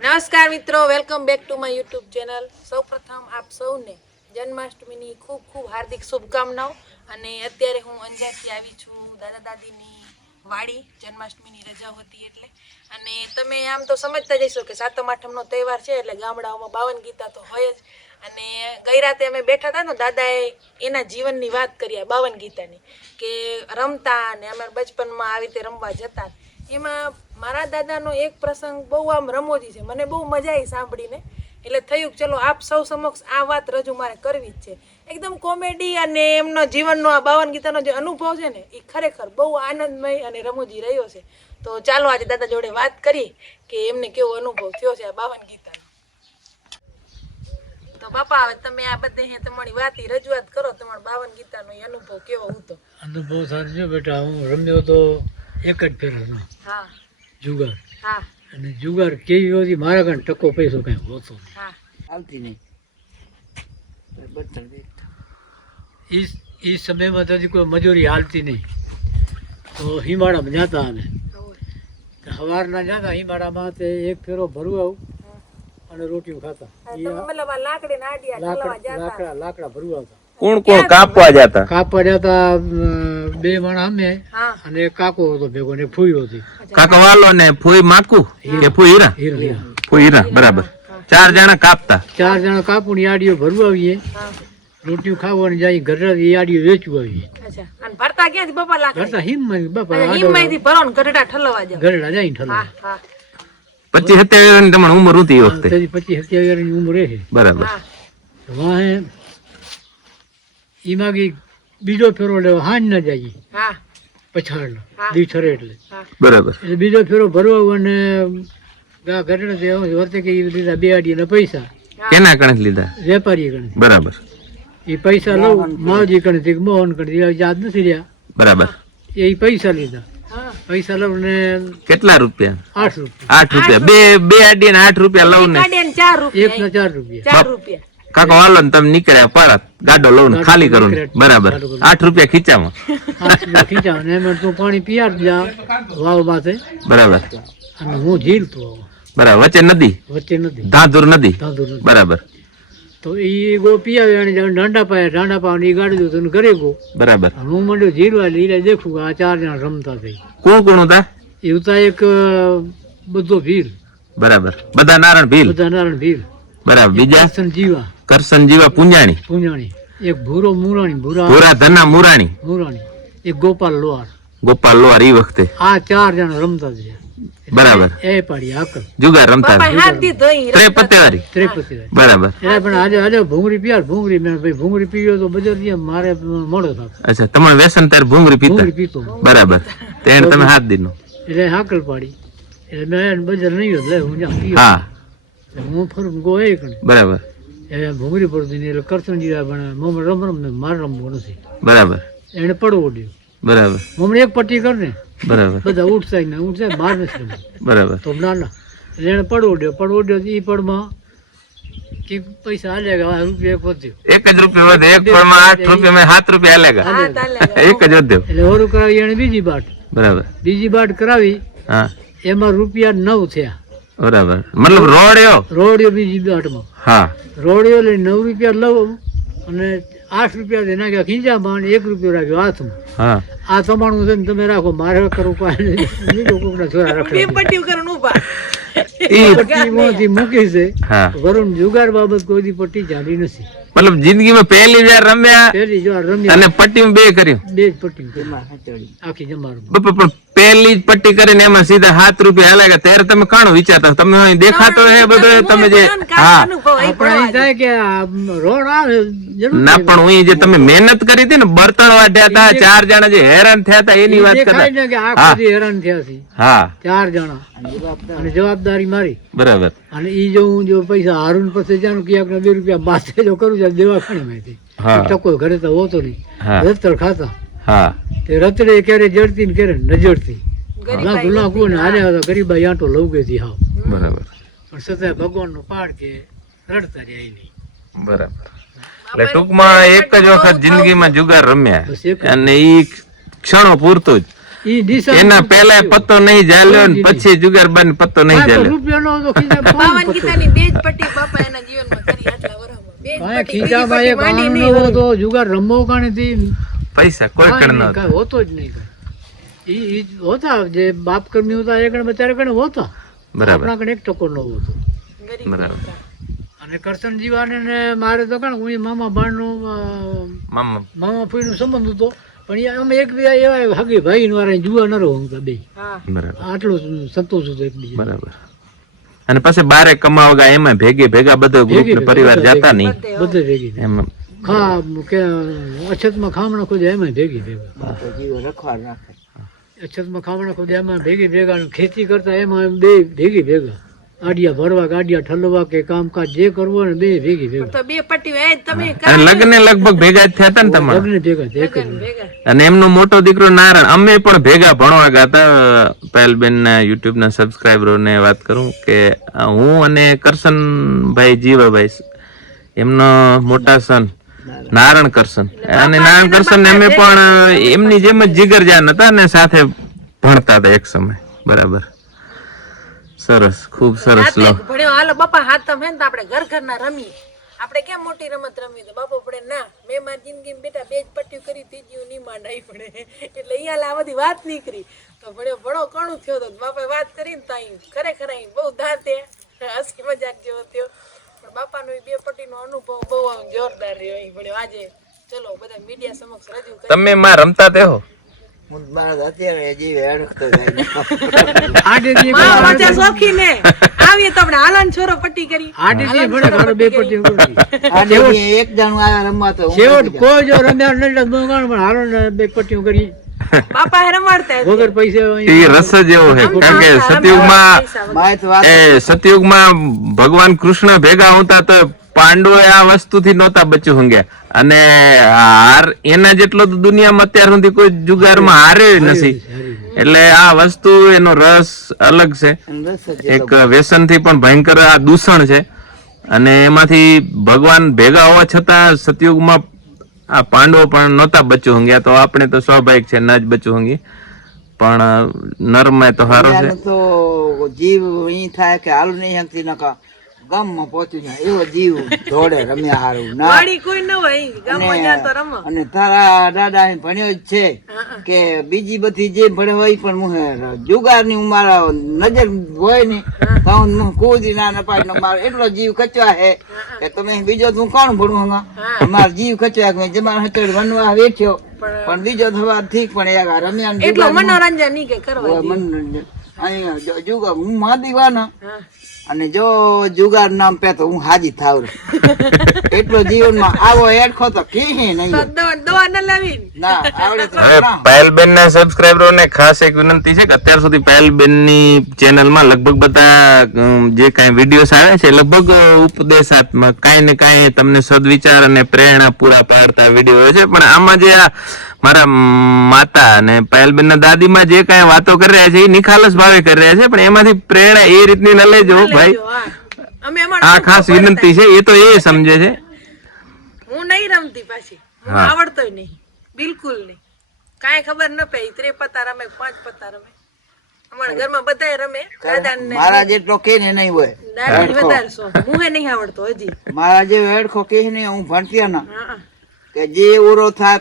નમસ્કાર મિત્રો welcome back to my YouTube channel સૌપ્રથમ આપ સૌને જન્માષ્ટમીની ખૂબ ખૂબ હાર્દિક શુભકામનાઓ. અને અત્યારે હું અંજારથી આવી છું, દાદા દાદીની વાડી, જન્માષ્ટમીની રજા હતી એટલે. અને તમે આમ તો સમજતા જઈશો કે સાતમ આઠમનો તહેવાર છે એટલે ગામડાઓમાં બાવન ગીતા તો હોય જ. અને ગઈ રાતે અમે બેઠા હતા ને, દાદાએ એના જીવનની વાત કરી બાવન ગીતાની, કે રમતા અને અમે બચપનમાં આવી રીતે રમવા જતા એમાં મારા દાદાનો એક પ્રસંગ બહુ આમ રમોજી છે. મને બહુ મજા આવી સાંભળીને. એટલે થયું કે ચલો આપ સૌ સમક્ષ આ વાત રજૂ મારે કરવી જ છે. એકદમ કોમેડી અને એમનો જીવનનો આ બાવન ગીતાનો જે અનુભવ છે ને, એ ખરેખર બહુ આનંદમય અને રમૂજી રહ્યો છે. તો ચાલો આજે દાદા જોડે વાત કરી કે એમને કેવો અનુભવ થયો છે આ બાવન ગીતાનો. તો બાપા, હવે તમે આ બધે હે તમારી વાતી રજૂઆત કરો, તમારા બાવન ગીતાનો એ અનુભવ કેવો હતો? અનુભવ સારો બેટા. હું રમ્યો તો એક જ ફેરો હા. જુગાર. હા. અને જુગાર કેવી હોતી મારા કારણે ટકો પૈસો કઈ હોતો હા. આવતી નહીં. એ સમયમાં તો હજી કોઈ મજૂરી હાલતી નહીં. તો હિમાળામાં જતા અમે. સવારના જતા હિમાળામાં તે એક ફેરો ભરવું આવું અને રોટીઓ ખાતા. લાકડા લાકડા ભરવા આવતા. કોણ કોણ કાપવા જતા? કાપવા જતા બે માણસ અમે. અને કાકો હતો ભેગો ને ફૂઈ હતી. કાકો વાલો ને ફોઈ માકુ? કે ફૂઈ હીરા? ફૂઈ હીરા. બરાબર. ચાર જણા કાપતા. ચાર જણા કાપુની આડીઓ ભરવા આવીએ. રોટી ખાવાની જાય ઘરે એ આડીઓ વેચવા આવીએ. અચ્છા. અને ભરતા ક્યાંથી બાપા લાકડી કરતા હિમમાં બાપા અચ્છા, હિમમાંથી ભરો ને ગરડા ઠલવા જાય ગરડા જાય ઠલો હા હા. પચીસ સત્યાવીસની તમારી ઉંમર હતી એ વખતે. પચીસ સત્યાવીસની ઉંમર છે. બરાબર. હા. વાહે ઈમાં ગઈ બીજો ફેરો લેવો હાંજ ના જાય પછાડલો. પછાડનો હા. એટલે. બરાબર. એટલે બીજો ફેરો ભરવો અને ગા ઘરેડા દેવા વર્તે કે લીધા બે આડીના પૈસા. કેના કણે લીધા? વેપારી કણે બરાબર. એ પૈસા લઉં માવજી ગણે થી મોહન ગણે યાદ નથી રહ્યા. બરાબર. એ પૈસા લીધા. પૈસા લઉં ને કેટલા રૂપિયા? આઠ રૂપિયા. આઠ રૂપિયા. બે બે આડી ને આઠ રૂપિયા લઉં ને. એક ના ચાર રૂપિયા. ચાર રૂપિયા. કાકા હાલો ને તમે નીકળ્યા પરત ગાડો લઉં ને ખાલી કરું ને. બરાબર. આઠ રૂપિયા ખીચામાં. આઠ રૂપિયા ખીચા અને એમાં તું પાણી પીયાર જા વાવ માથે બરાબર. અને હું ઝીલતો તો બરાબર. વચ્ચે નદી. વચ્ચે નદી. ધાધુર નદી. બરાબર. તો એ ગો પીયાવે અને જાણે ડાંડા પાયા ડાંડા પાવા એ ગાડી દઉં તને ઘરે ગો. બરાબર. હું મંડ્યો ઝીલવા લીલા દેખું આ ચાર જણા રમતા થઈ. કોણ કોણ હતા? એવું તા એક બધો ભીલ. બરાબર. બધા નારાયણ ભીલ. બધા નારાયણ ભીલ. બરાબર. બીજા? જીવા. કરશન જીવા પુંજાણી. પૂંજાણી. એક ભૂરો મુરાણી ભૂરા ભૂરા ધના મુરાણી. મુરાણી. એક ગોપાલ લોહાર. ગોપાલ લોહાર ઈ વખતે. આ ચાર જણા રમતા છે. બરાબર. એ પાડી આકર જુગાર રમતા બાપા હાથ દીધો અહીં ત્રે પત્તેવારી બરાબર. એ પણ આજે આજે ભૂંગળી પીયાર ભૂંગળી મેં ભાઈ ભૂંગળી પીયો તો બજાર ગયા મારે મોડો થતો. અચ્છા તમારે વ્યસન તાર ભૂંગળી પીતા? ભૂંગળી પીતો. બરાબર. તેણ તમે હાથ દીનો એટલે હાકલ પાડી. એટલે મેં બજાર નહીં લે હું જ્યાં પીયો હા. હું ફરું ગો એ કણે. બરાબર. એ ભૂંગળી પડતી નહીં એટલે કરસનજી પણ મમ રમ રમ ને માર રમવો નથી. બરાબર. એને પડવો ડ્યો બરાબર. મમ્મી એક પટ્ટી કર ને. બરાબર. બધા ઉઠતા ને ઉઠશે માર નથી રમવું. બરાબર. તો ના ના. એટલે એને પડવો ડ્યો પડવો ડ્યો એ પડમાં કે પૈસા હાલ્યા રૂપિયા એક વધ્યો એક જ રૂપિયા વધે એક ફળમાં આઠ રૂપિયા મેં સાત રૂપિયા હાલેગા એક જ વધ્યો એટલે ઓરું કરાવી એને બીજી બાટ. બરાબર. બીજી બાટ કરાવી હા. એમાં રૂપિયા નવ થયા. બરાબર. મતલબ રોડિયો? રોડિયો બીજી બાટમાં હા. રોડિયો લઈને નવ રૂપિયા લઉં અને આઠ રૂપિયા એના નાખ્યા ખીંચામાં અને એક રૂપિયો રાખ્યો હાથમાં. હા. આ તમારું છે ને તમે રાખો મારે કરવું કોઈ નહીં. બીજો કોકના છોરા પટ્ટીમાંથી મૂકી છે. હા. વરુણ જુગાર બાબત કોઈ દી પટ્ટી ચાલી નથી. મતલબ જિંદગીમાં પહેલી વાર રમ્યા પહેલી જો આ રમ્યા. અને પટ્ટી બે કર્યું. બે જ પટ્ટી. કરી. આખી જમારું પણ પહેલી જ પટ્ટી કરીને એમાં સીધા સાત રૂપિયા હાલેગા ત્યારે તમે કાણું વિચારતા તમે દેખાતો હે બધો તમે જે હા. અનુભવ અહીં આપણે અહીં થાય કે આ રોડ આવે જરૂર ના પણ હું જે તમે મહેનત કરી હતી ને બર્તણ વાઢ્યા હતા ચાર જણા જે હેરાન થયા હતા એની વાત કરતા હેરાન થયા છે. હા. ચાર જણા. અને જવાબદારી મારી. બરાબર. અને ઈ જો હું જો પૈસા હારું પછી જાણું કે એક બે રૂપિયા માથે જો કરું છું દેવા ખાણી માંથી ટકો ઘરે તો હોતો નહીં. ખાતા. હા. તે રતડે ક્યારે જડતી ને ક્યારે ન જડતી. ગુલા ગુલા કુને હારે હતા ગરીબાઈ આંટો લઉં ગઈ હાવ. બરાબર. પણ છતાંય ભગવાન નો પાડ કે રડતા રહ્યા નહીં બરાબર. એટલે ટૂંકમાં એક જ વખત જિંદગીમાં જુગાર રમ્યા. અને એ ક્ષણો પૂરતું જ. ઈ એના પહેલા પત્તો નહીં જાલ્યો ને પછી જુગારબાન પત્તો નહીં જાલ્યો. પત્તો. ગીતાની બે જ પટ્ટી બાપા એના જીવનમાં કરી આટલા વર્ષમાં બે જ પટ્ટી, જુગાર રમવો કારણેથી પૈસા કોઈ કણ ન કાંઈ હોતો જ નહીં ઈ ઈ હોતા જે બાપ કર્મી હોતા એ કણ બચારે કણ હોતા. બરાબર. આપણા કણ એક ટકો ન હોતો. બરાબર. અને કરશન જીવાને ને મારે તો કણ હું મામા બાણનો મામા. મામા ફૂઈનો સંબંધ હતો. પણ અમે એક બીજા એવા હગી ભાઈ વાળા જુવા ન રહો હું તો બે. આટલું બરાબર. આટલો સંતોષ હતો એકબીજા બરાબર. અને પછી બારે કમાવગા એમાં ભેગી ભેગા બધો ગ્રુપ ભેગી પરિવાર જતા નહીં. બધે બધે ભેગી. એમાં. ખા કે અછતમાં ખામણા ખુદ એમાં ભેગી ભેગા. જીવ રાખે. અછતમાં ખામણા ખુદ એમાં ભેગી ભેગા ખેતી કરતા એમાં બે ભેગી ભેગા. આડિયા ભરવા કે આડિયા ઠલવા કે કામકાજ જે કરવું ને બે ભેગી ભેગા. તો બે પટ્ટી એ તમે અને લગ્ન લગભગ ભેગા જ થયા ને તમારા? લગ્ન ભેગા ભેગા. અને એમનો મોટો દીકરો નારાયણ અમે પણ ભેગા ભણવા ગયા હતા પાયલબેન ના યુટ્યુબ ના સબસ્ક્રાઈબરો ને વાત કરું કે હું અને કરશનભાઈ જીવાભાઈ એમનો મોટા સન નારાયણ. કરશન. અને નારણ કરશન અમે પણ એમની જેમ જ જીગરજાન હતા ને સાથે ભણતા હતા એક સમય. બરાબર. સરસ. ખૂબ સરસ લો ભણ્યો. હાલો બાપા હાથ તમે ને આપણે ઘર ઘર ના રમી આપણે કેમ મોટી રમત રમી તો બાપા પડે ના મેં મારી જિંદગીમાં બેટા બે જ પટ્ટીઓ કરી ત્રીજી ની માંડ આવી પડે એટલે અહીંયા આ બધી વાત નીકળી. તો ભણ્યો ભણો કણું થયો તો બાપાએ વાત કરીને તો અહીં ખરેખર અહીં બહુ દાંતે હસી મજાક જેવો થયો. બાપાનો બે પટ્ટીનો અનુભવ બહુ જોરદાર રહ્યો અહીં ભણ્યો આજે ચલો બધા મીડિયા સમક્ષ રજૂ કરી તમે માં રમતા તે હો? એક જણું આવ્યા રમવા તો કોઈ જો રમ્યા બે પટ્ટીઓ કરી. બાપા હે રમાડતા વગર પૈસા એ રસ જેવો છે કારણ કે સતયુગમાં એ સતયુગમાં ભગવાન કૃષ્ણ ભેગા હોતા તો પાંડવો આ વસ્તુથી નહોતા બચ્યું હંગ્યા અને હાર એના જેટલો તો દુનિયામાં અત્યાર સુધી કોઈ જુગારમાં હારે નથી. એટલે આ વસ્તુ એનો રસ અલગ છે. એક વ્યસન એક વ્યસનથી પણ ભયંકર આ દૂષણ છે. અને એમાંથી ભગવાન ભેગા હોવા છતાં સતયુગમાં આ પાંડવો પણ નહોતા બચ્યું હંગ્યા તો આપણે તો સ્વાભાવિક છે ન જ બચ્યું હંગી પણ નરમે તો હારો છે. તો જીવ ઈ થાય કે હાલ નહીં શકતી નકા ગામમાં પહોંચી જાય એવો જીવ દોડે રમ્યા હારું. ના. વાડી કોઈ ન હોય. ગામમાં જ્યાં તો રમો. અને તારા દાદા એ ભણ્યો જ છે કે બીજી બધી જે ભણે હોય પણ હું જુગારની મારા નજર હોય ને તો હું કૂદી ના નપાડ ને મારો એટલો જીવ કચવા હે. કે તમે બીજો તું કોણ ભણવું હંગા મારો જીવ કચવા કે જમાર હચોડ વનવા વેઠ્યો પણ બીજો થવા ઠીક પણ એક રમ્યા એટલો મનોરંજન નહીં કે કરવા મનોરંજન. અહીંયા જુગાર હું માં દીવાના. અને જો જુગાર નામ પે તો હું હાજી થાવ એટલો જીવનમાં આવો હેડખો તો કી નહીં તો દવા દવા ન લાવી ના આવડે તો હવે ના. પાયલબેન ને ખાસ એક વિનંતી છે કે અત્યાર સુધી પાયલબેનની ચેનલમાં લગભગ બધા જે કઈ વિડીયોસ આવે છે લગભગ ઉપદેશાત્મક કઈ ને કઈ તમને સદવિચાર અને પ્રેરણા પૂરા પાડતા વીડિયો છે. પણ આમાં જે આ મારા માતા અને પાયલબેન ના દાદીમાં જે કઈ વાતો કરી રહ્યા છે એ નિખાલસ ભાવે કરી રહ્યા છે પણ એમાંથી પ્રેરણા એ રીતની ન લેજો ભાઈ. જો, હા. અમે અમારો આ ખાસ વિનંતી છે એ તો એ સમજે છે. હું નહીં રમતી પાછી. આવડતો હા. નહીં. બિલકુલ નહીં. કાંઈ ખબર ન પડી. ત્રે પત્તા રમે પાંચ પત્તા રમે. અમારા ઘરમાં બધાય રમે દાદા મારા જેટલો કે ને નહીં હોય. દાદા વધારે શોખ. મુહે નહીં આવડતો હજી. મારા જે હેડખો કે નહીં હું ભણતી ના. હા, હા. કે જે ઉરો થાય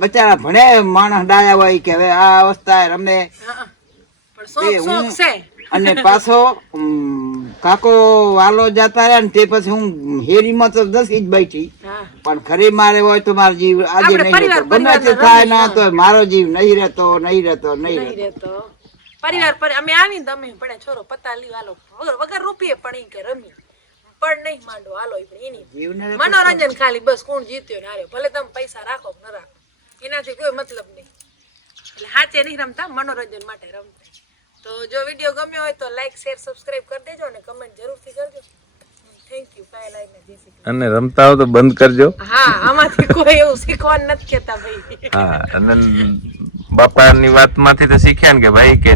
બચારા ભણે માણસ ડાયા હોય કે હવે આ અવસ્થા રમે અને પાછો કાકો વાલો જતા રહ્યા ને તે પછી હું હેરીમાં તો દસ ઇંચ બેઠી. પણ ખરી મારે હોય તો મારો જીવ આજે નહીં રહેતો. ગમે તે થાય ના તો મારો જીવ નહીં રહેતો નહીં રહેતો નહીં રહેતો. પરિવાર પર અમે આવીને તમે પડે છોરો પતા લી હાલો વગર વગર રૂપિયે પણ એ કે રમી પણ નહીં માંડો. હાલો એની મનોરંજન ખાલી બસ કોણ જીત્યો ને હાર્યો. ભલે તમે પૈસા રાખો ન રાખો. એનાથી કોઈ મતલબ નહીં. એટલે હાથે નહીં રમતા મનોરંજન માટે રમતા. તો જો વીડિયો ગમ્યો હોય તો લાઈક શેર સબસ્ક્રાઇબ કરી દેજો અને કમેન્ટ જરૂરથી કરજો. અને રમતા હો તો બંધ કરજો. હા આમાંથી કોઈ એવું શીખવાનું નથી કેતા ભાઈ. હા અને બાપાની વાતમાંથી તો શીખ્યા ને કે ભાઈ કે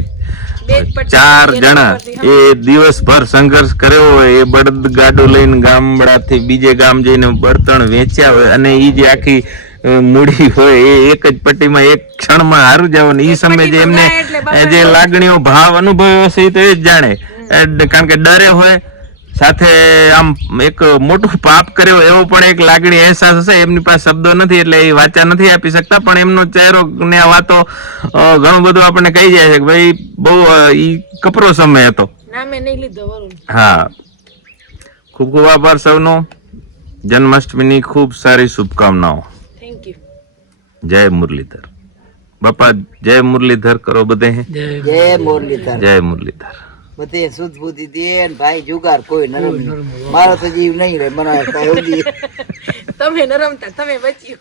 ચાર જણા એ દિવસભર સંઘર્ષ કર્યો હોય એ બળદ ગાડું લઈને ગામડાથી બીજે ગામ જઈને બળતણ વેચ્યા હોય અને એ જે આખી મૂડી હોય એ એક જ પટ્ટીમાં એક ક્ષણમાં હારું જવાનું. એ સમયે જે એમને જે લાગણીઓ ભાવ અનુભવ્યો હશે એ તો એ જ જાણે. કારણ કે ડરે હોય સાથે આમ એક મોટું પાપ કર્યો એવો પણ એક લાગણી અહેસાસ હશે. એમની પાસે શબ્દો નથી એટલે એ વાચા નથી આપી શકતા પણ એમનો ચહેરો ને આ વાતો ઘણું બધું આપણને કહી જાય છે કે ભાઈ બહુ ઈ કપરો સમય હતો. હા. ખૂબ ખૂબ આભાર સૌનો. જન્માષ્ટમીની ખૂબ સારી શુભકામનાઓ. થેન્ક યુ જય મુરલીધર. બાપા જય મુરલીધર કરો બધે જય મુરલીધર. જય મુરલીધર. બધે શુદ્ધ બુદ્ધિ દે ને ભાઈ જુગાર કોઈ નરમ મારો તો જીવ નહીં રે મને. તમે નરમતા તમે બચ્યું.